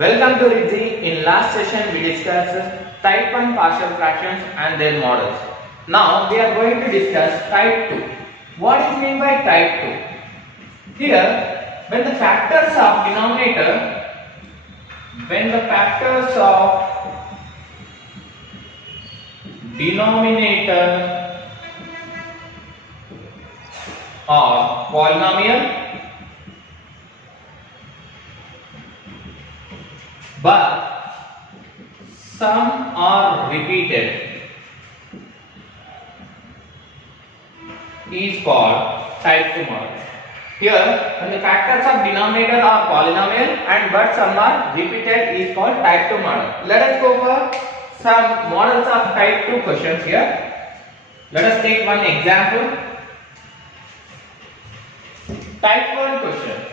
Welcome to Rizzi. In last session we discussed type 1 partial fractions and their models. Now we are going to discuss type 2. What is meant by type 2? Here, when the factors of denominator are polynomial but some are repeated is called type 2 model. Here, when the factors of denominator are polynomial and but some are repeated is called type 2 model. Let us go for some models of type 2 questions here. Let us take one example. Type 1 question.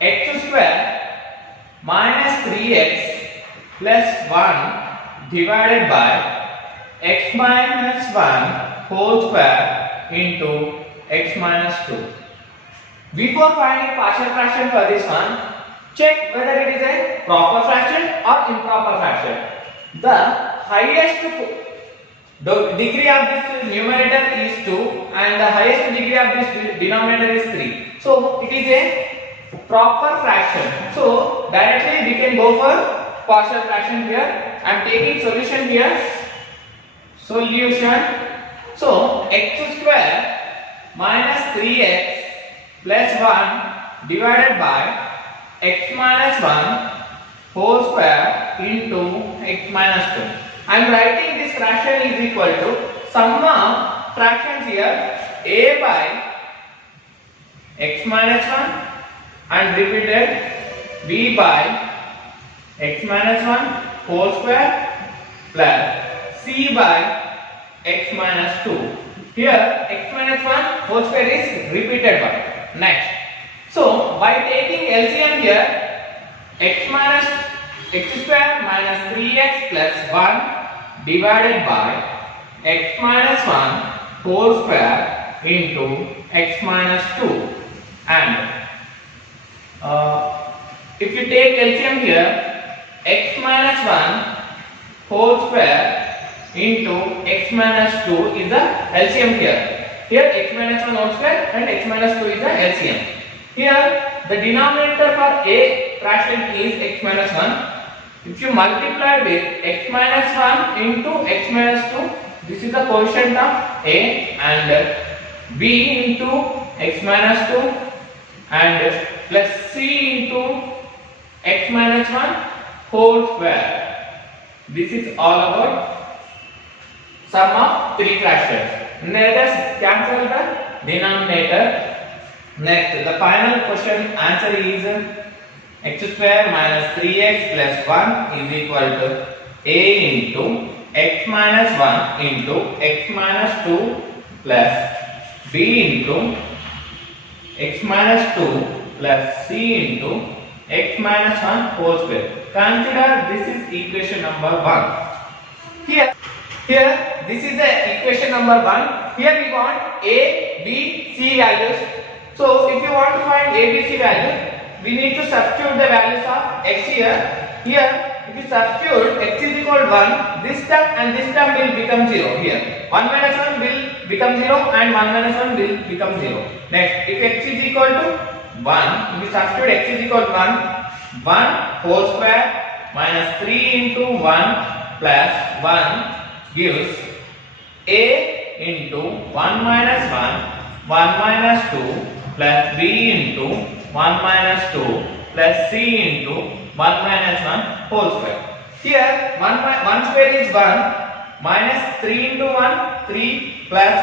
X square minus 3x plus 1 divided by x minus 1 whole square into x minus 2. Before finding partial fraction for this one, check whether it is a proper fraction or improper fraction. The highest degree of this numerator is 2 and the highest degree of this denominator is 3. So it is a proper fraction. So directly we can go for partial fraction here. I am taking solution here. Solution. So x square minus 3x plus 1 divided by x minus 1 whole square into x minus 2. I am writing this fraction is equal to sum of fractions here a by x minus 1 and repeated b by x minus 1 whole square plus c by x minus 2. Here x minus 1 whole square is repeated by. Next. So by taking LCM here x square minus 3x plus 1 divided by x minus 1 whole square into x minus 2 and if you take LCM here x minus 1 whole square into x minus 2 is the LCM here. Here x minus 1 whole square and x minus 2 is the LCM. Here the denominator for a fraction is x minus 1. If you multiply with x minus 1 into x minus 2, this is the quotient of a and b into x minus 2 and plus c into x minus 1 whole square. This is all about sum of three fractions. Let us cancel the denominator. Next, the final question answer is x square minus 3x plus 1 is equal to a into x minus 1 into x minus 2 plus b into x minus 2 plus c into x minus 1 whole square. Consider this is equation number 1. Here this is the equation number 1. Here we want a, b, c values. So if you want to find a, b, c values, we need to substitute the values of x here. Here if you substitute x is equal to 1, this term and this term will become 0 here. 1 minus 1 will become 0 and 1 minus 1 will become 0. Next, if x is equal to 1, if we substitute x is equal to 1 whole square minus 3 into 1 plus 1 gives a into 1 minus 1 minus 2 plus b into 1 minus 2 plus c into 1 minus 1 whole square. Here 1 square is 1 minus 3 into 1 3 plus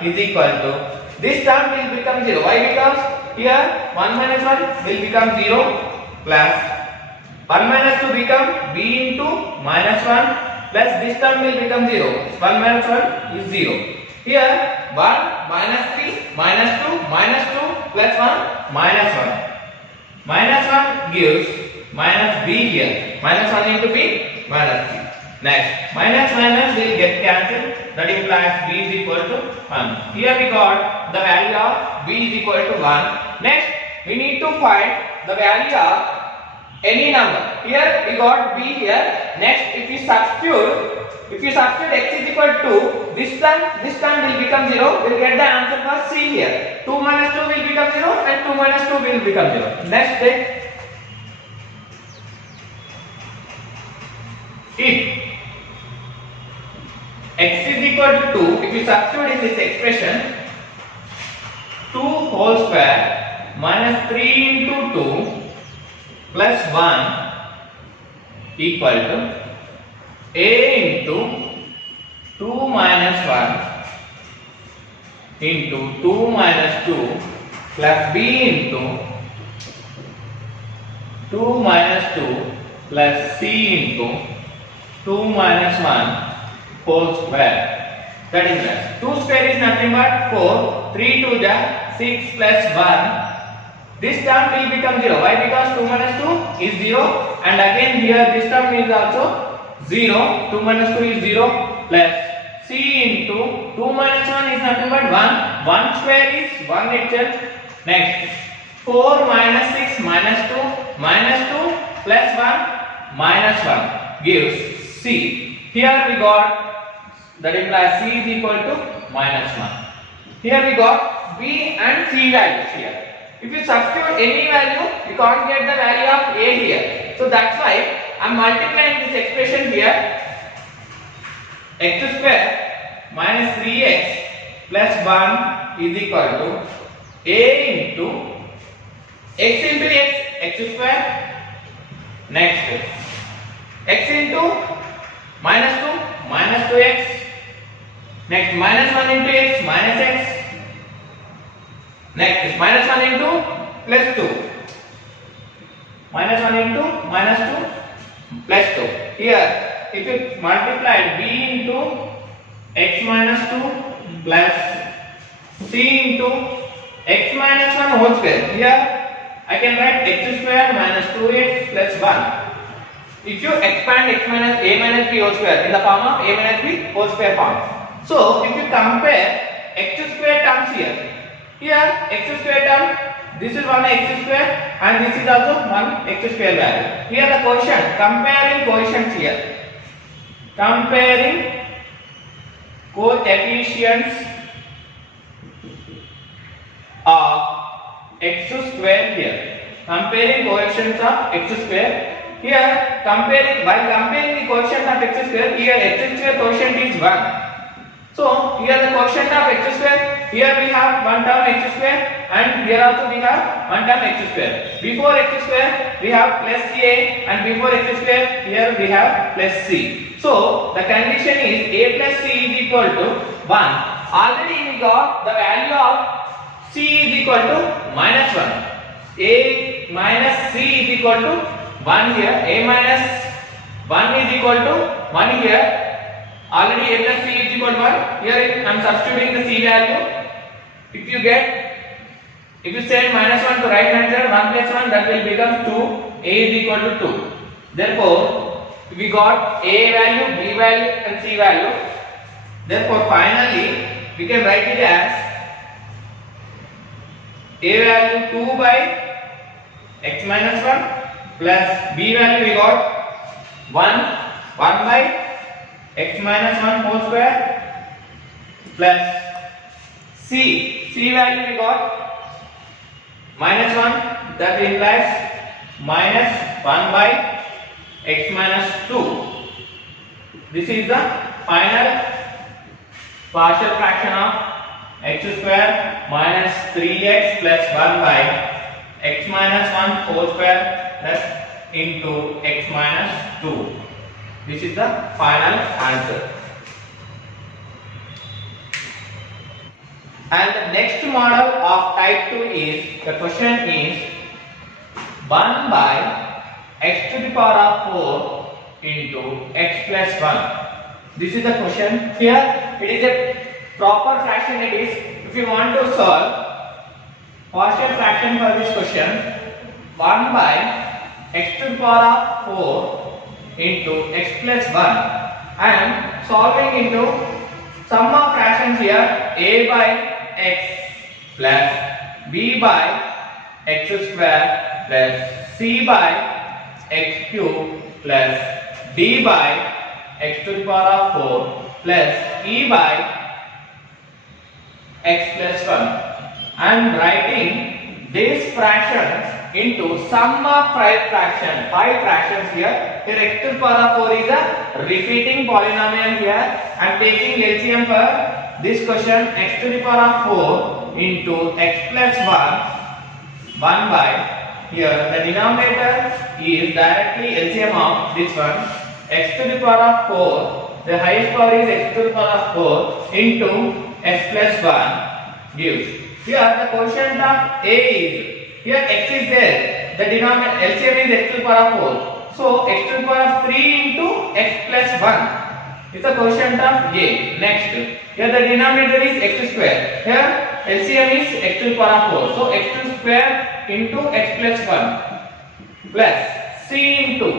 1 is equal to this term will become 0. Why? Because here 1 minus 1 will become 0 plus 1 minus 2 become b into minus 1 plus this term will become 0. 1 minus 1 is 0. Here 1 minus 3 minus 2 minus 2 plus 1 minus 1. Minus 1 gives minus b here. Minus 1 into b minus 3. Next, minus minus will get cancelled. That implies b is equal to 1. Here we got the value of b is equal to 1. Next, we need to find the value of any number. Here we got b here. Next, if you substitute x is equal to this term will become 0. We'll get the answer for c here. 2 minus 2 will become 0 and 2 minus 2 will become 0. Next, if x is equal to 2, if you substitute in this expression 2 whole square minus 3 into 2 plus 1 equal to a into 2 minus 1 into 2 minus 2 plus b into 2 minus 2 plus c into 2 minus 1 whole square. That is right. 2 square is nothing but 4. 3 to the 6 plus 1. This term will become 0. Why? Because 2 minus 2 is 0 and again here this term is also 0. 2 minus 2 is 0 plus c into 2 minus 1 is nothing but 1. 1 square is 1 itself. Next 4 minus 6 minus 2 plus 1 minus 1 gives c. Here we got, that implies c is equal to minus 1. Here we got b and c values here. If you substitute any value, you can't get the value of a here. So that's why I am multiplying this expression here. X square minus 3x plus 1 is equal to a into x into x square. Next, x into minus 2 minus 2x. Next, minus 1 into x minus x. Next is minus 1 into plus 2. Minus 1 into minus 2 plus 2. Here, if you multiply b into x minus 2 plus c into x minus 1 whole square. Here, I can write x square minus 2x plus 1. If you expand x minus a minus b whole square in the form of a minus b whole square form. So, if you compare x square terms here. Here x square term, this is one x square and this is also one x square value. Here the quotient, comparing coefficients here. Comparing coefficients of x square here. Comparing coefficients of x square. Here while comparing the coefficient of x square, here x square quotient is 1. So here the quotient of x square. Here we have one term x square and here also we have one term x square. Before x square we have plus a and before x square here we have plus c. So the condition is a plus c is equal to 1. Already we got the value of c is equal to minus 1. A minus c is equal to 1 here. A minus 1 is equal to 1 here. Already a plus c is equal to 1. Here I am substituting the c value. If you send minus 1 to right hand side, 1 plus 1, that will become 2. A is equal to 2. Therefore, we got a value, b value and c value. Therefore, finally, we can write it as a value 2 by x minus 1 plus b value we got 1 by x minus 1 whole square plus c value we got minus 1, that implies minus 1 by x minus 2. This is the final partial fraction of x square minus 3x plus 1 by x minus 1 whole square plus into x minus 2. This is the final answer. And the next model of type 2 is, the question is 1 by x to the power of 4 into x plus 1. This is the question. Here it is a proper fraction it is. If you want to solve partial fraction for this question, 1 by x to the power of 4 into x plus 1 and solving into sum of fractions here, a by x plus b by x square plus c by x cube plus d by x to the power of 4 plus e by x plus 1. I am writing this fraction into sum of 5 fractions here. Here x to the power of 4 is a repeating polynomial here. I am taking LCM for this question, x to the power of 4 into x plus 1 by, here the denominator is directly LCM of this one, x to the power of 4, the highest power is x to the power of 4 into x plus 1 gives. Here the quotient of a is, here x is there, the denominator LCM is x to the power of 4. So x to the power of 3 into x plus 1 is the quotient of a. Next, here the denominator is x square. Here LCM is x to the power of 4. So x to the square into x plus 1 plus c into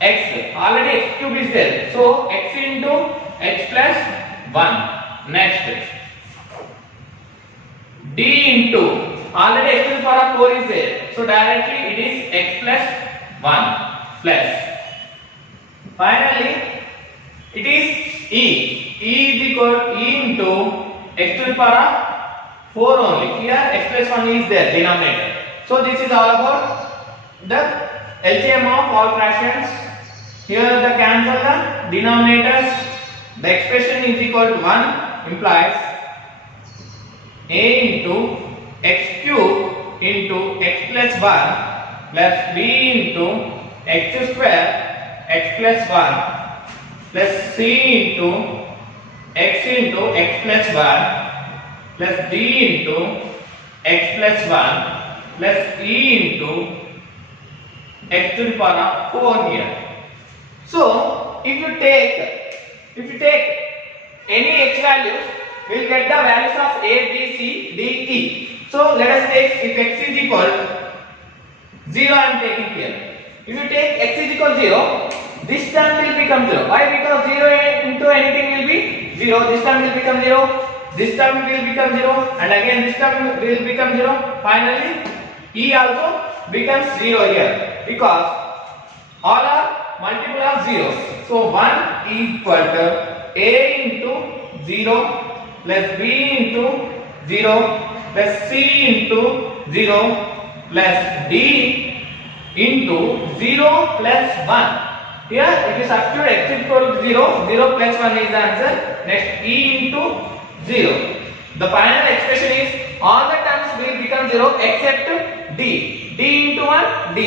x. Already x cube is there. So x into x plus 1. Next, d into, already x to the power of 4 is there. So directly it is x plus 1 plus. Finally, it is e. E is equal to e into x to the power of 4 only. Here x plus 1 is there, denominator. So this is all about the LCM of all fractions. Here the cancel the denominators. The expression is equal to 1 implies a into x cube into x plus 1 plus b into x square x plus 1 plus c into x plus 1 plus d into x plus 1 plus e into x to the power of 4 here. So if you take any x values, we will get the values of a, b, c, d, e. So let us take, if x is equal 0, I am taking here. If you take x is equal 0, this term will become 0. Why? Because 0 into anything will be 0. This term will become 0. This term will become 0. And again this term will become 0. Finally, e also becomes 0 here. Because all are multiple of 0. So 1 is equal to a into 0 plus b into 0 plus c into 0 plus d into 0 plus 1. Here if you substitute x is equal to 0, 0 plus 1 is the answer. Next, e into 0. The final expression is all the terms will become 0 except d. d into 1, d.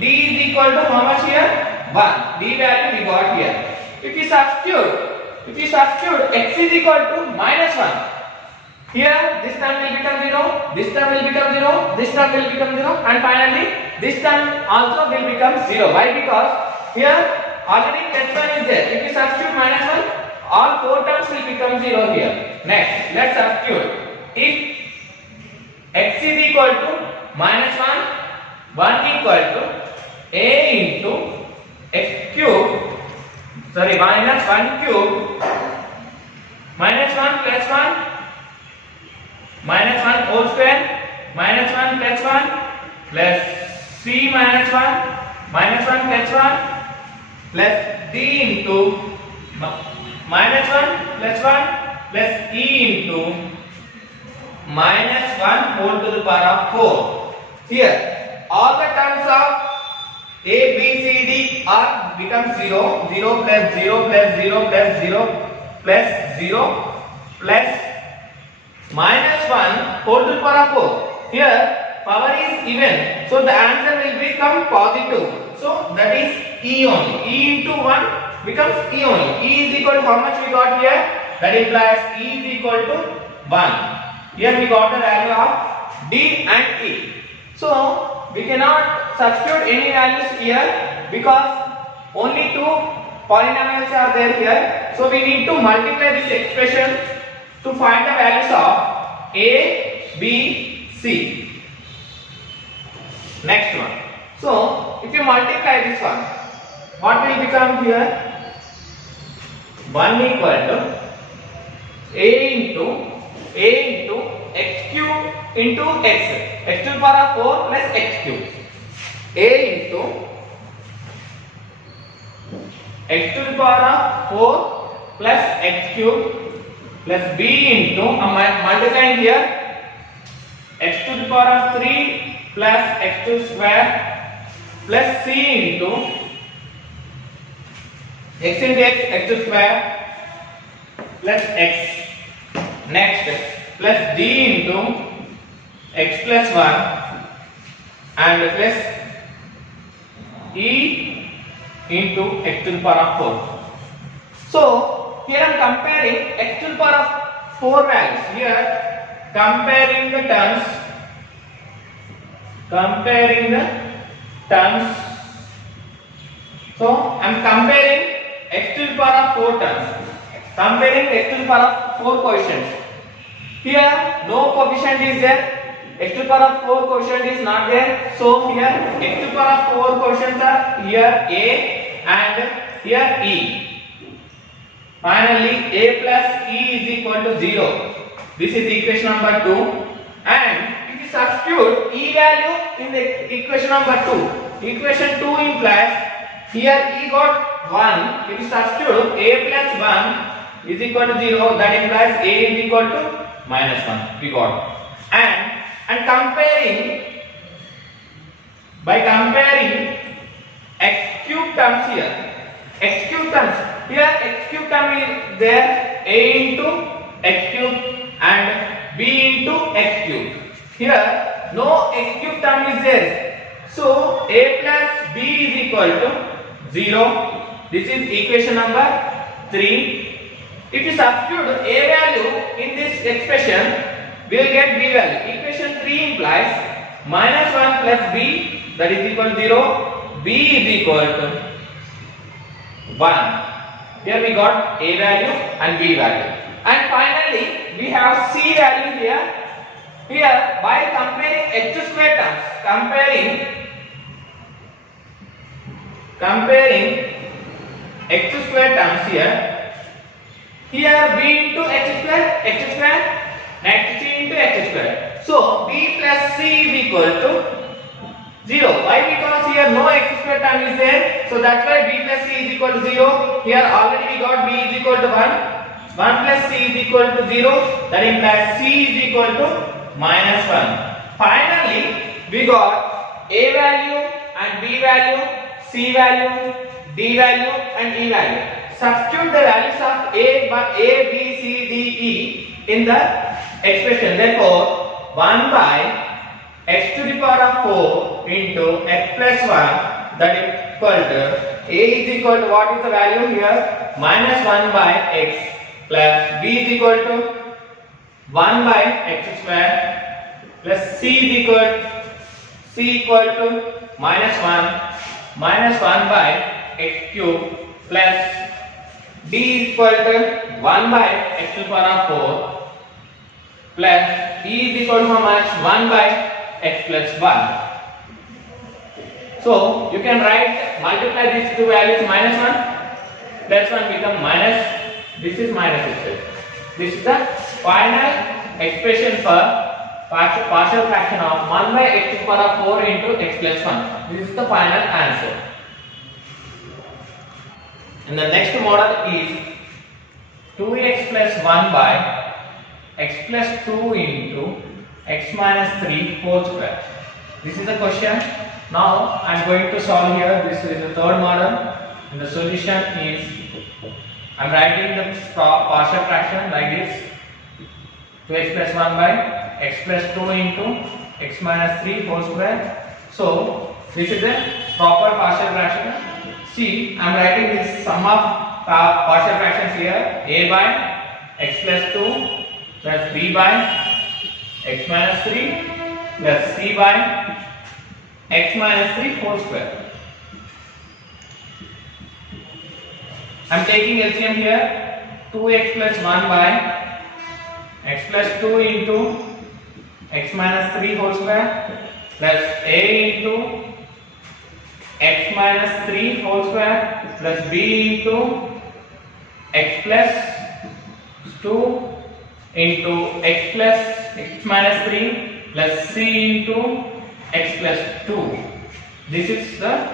d is equal to how much here? 1. d value we got here. If you substitute x is equal to minus 1. Here this term will become 0, this term will become 0, this term will become 0, and finally this term also will become 0. Why? Because here already plus 1 is there. If you substitute minus 1, all 4 terms will become 0 here. Next, let's substitute. If x is equal to minus 1 equal to a into x cube, minus 1 cube, minus 1 plus 1, minus 1 whole square, minus 1 plus 1, plus c minus 1, minus 1 plus 1, plus d into minus 1 plus 1, plus e into minus 1 whole to the power of 4. Here, all the terms of a, b, c, d are become 0, 0 plus 0 plus 0 plus 0 plus 0 plus minus 1 whole to the power of 4. Here power is even, so the answer will become positive. So that is e only. E into 1 becomes e only. E is equal to how much we got here? That implies e is equal to 1. Here we got the value of d and e. So we cannot substitute any values here because only 2 polynomials are there here. So we need to multiply this expression to find the values of a, b, c. Next one. So if you multiply this one, what will become here? 1 equal to a into x cube into x to the power of 4 plus x cube. A into x to the power of 4 plus x cube plus b into multiplying here x to the power of 3 plus x to square plus c into x into x to square plus x. Next plus d into x plus 1 and plus e into x to the power of 4. So here I am comparing x to the power of 4 values. Here comparing the terms. So I am comparing x to the power of 4 terms. Comparing x to the power of 4 coefficients. Here no coefficient is there. X to the power of 4 coefficient is not there. So here x to the power of 4 coefficients are here a and here e. Finally a plus e is equal to 0. This is equation number 2. And if you substitute e value in the equation number 2, equation 2 implies here e got 1. If you substitute a plus 1 is equal to 0, that implies a is equal to minus 1. We got. And by comparing x cube terms here, x cube terms here, x cube term is there, a into x cube and b into x cube. Here no x cube term is there, so a plus b is equal to 0. This is equation number 3. If you substitute a value in this expression, we will get b value. Equation 3 implies minus 1 plus b, that is equal to 0. b is equal to 1. Here we got a value and b value. And finally we have c value here. Here by comparing x square terms, comparing x square terms here b into x square, next c into x square. So b plus c is equal to 0. Why? Because here no x square term is there, so that's why b plus c is equal to 0. Here already we got b is equal to 1. 1 plus c is equal to 0. That implies c is equal to minus 1. Finally we got a value and b value, c value, d value and e value. Substitute the values of a, b, c, d, e in the expression. Therefore 1 by x to the power of 4 into x plus 1, that is equal to a is equal to, what is the value here? Minus 1 by x plus b is equal to 1 by x square plus c is equal to minus 1 by x cube plus d is equal to 1 by x to the power of 4 plus e is equal to how much? 1 by x plus 1. So you can write, multiply these two values, minus 1 plus 1 become minus, this is minus itself. This is the final expression for partial fraction of 1 by x to the power of 4 into x plus 1. This is the final answer. And the next model is 2x plus 1 by x plus 2 into x minus 3 whole square. This is the question. Now I am going to solve here. This is the third model, and the solution is, I am writing the partial fraction like this: 2x plus 1 by x plus 2 into x minus 3 whole square. So this is a proper partial fraction. See, I am writing this sum of partial fractions here: a by x plus 2 plus b by x minus 3 plus c by x minus 3 whole square. I am taking LCM here: 2x plus 1 by x plus 2 into x minus 3 whole square plus a into x minus 3 whole square plus b into x plus 2 into x plus x minus 3 plus c into x plus 2. This is the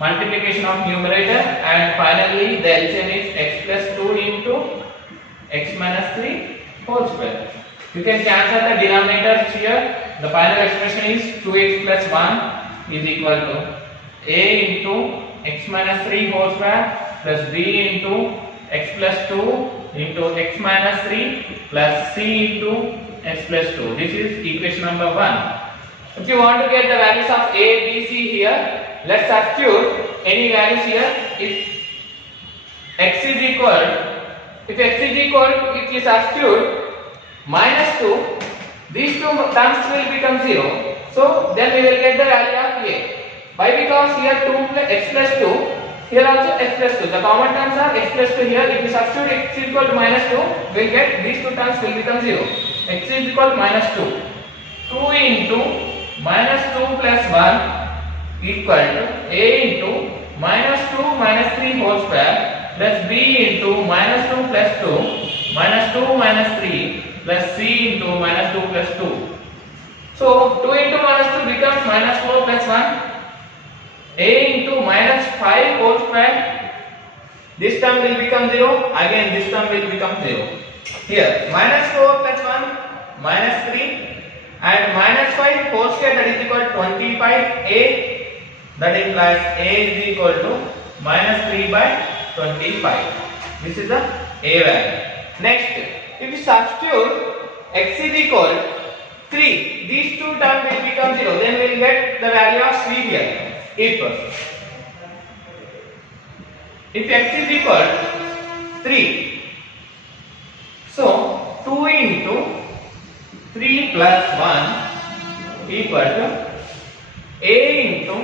multiplication of numerator, and finally the LCM is x plus 2 into x minus 3 whole square. You can cancel the denominators here. The final expression is 2x plus 1 is equal to a into x minus 3 whole square plus b into x plus 2 into x minus 3 plus c into x plus 2. This is equation number 1. If you want to get the values of a, b, c here, let's substitute any values here. If x is equal, if you substitute minus 2, these two terms will become 0. So then we will get the value of a. Why? Because here 2 plus x plus 2, here also x plus 2. The common terms are x plus 2 here. If you substitute x is equal to minus 2, we will get these two terms will become 0. X is equal to minus 2. 2 into minus 2 plus 1 equal to a into minus 2 minus 3 whole square plus b into minus 2 plus 2 minus 2 minus 3 plus c into minus 2 plus 2. So 2 into minus 2 becomes minus 4 plus 1. A into minus 5 whole square. This term will become 0. Again this term will become 0. Here minus 4 plus 1 minus 3 and minus 5 whole square, that is equal to 25a. That implies a is equal to minus 3 by 25. This is the a value. Next, if you substitute x is equal to 3, these two terms will become 0. Then we will get the value of c here. If x is equal to 3, so 2 into 3 plus 1 equal to a into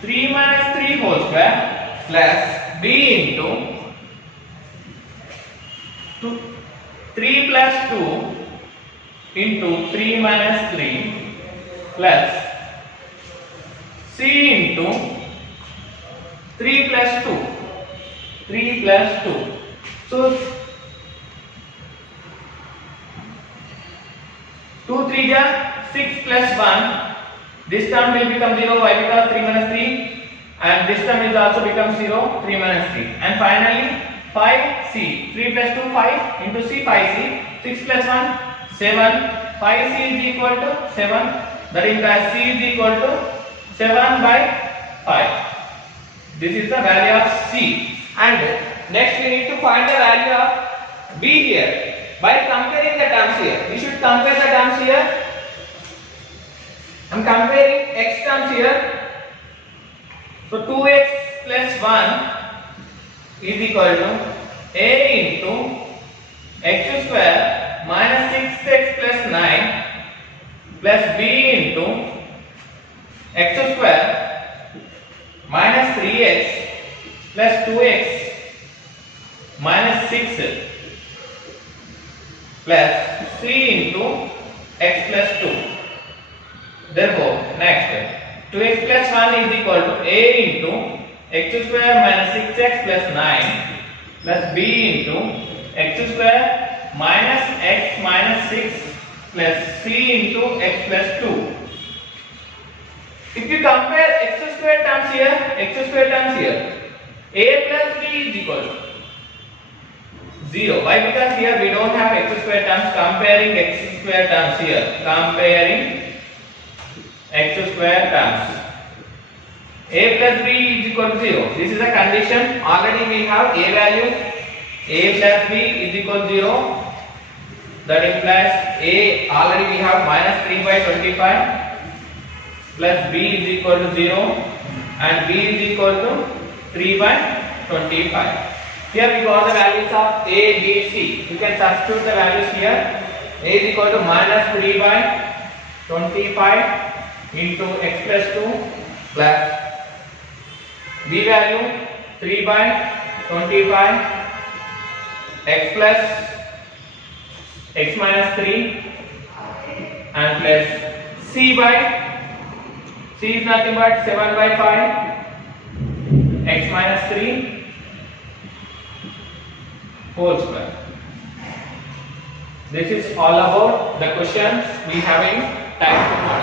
3 minus 3 whole square plus b into 3 plus 2 into 3 minus 3 plus c into 3 plus 2. 3 plus 2. So 2 3 are 6 plus 1. This term will become 0. Why? Because 3 minus 3, and this term will also become 0. 3 minus 3. And finally 5c. 3 plus 2 5 into c 5c. 6 plus 1 7. 5c is equal to 7. That implies c is equal to 7 by 5. This is the value of c. And next we need to find the value of b here. By comparing the terms here, we should compare the terms here. I am comparing x terms here. So 2x plus 1 is equal to a into x square minus 6x plus 9 plus b into x square minus 3x plus 2x minus 6 plus c into x plus 2. Therefore, next 2x plus 1 is equal to a into x square minus 6x plus 9 plus b into x square minus x minus 6 plus c into x plus 2. If you compare x square terms here, a plus b is equal to 0. Why? Because here we don't have x square terms. Comparing x square terms here, comparing x square terms, a plus b is equal to 0. This is a condition. Already we have a value. A plus b is equal to 0. That implies a already we have minus 3 by 25 plus b is equal to 0 and b is equal to 3 by 25. Here we got the values of a, b, c. You can substitute the values here. A is equal to minus 3 by 25 into x plus 2 plus b value 3 by 25 x plus x minus 3 and plus c by c is nothing but 7 by 5 x minus 3 whole square. This is all about the questions we have in time.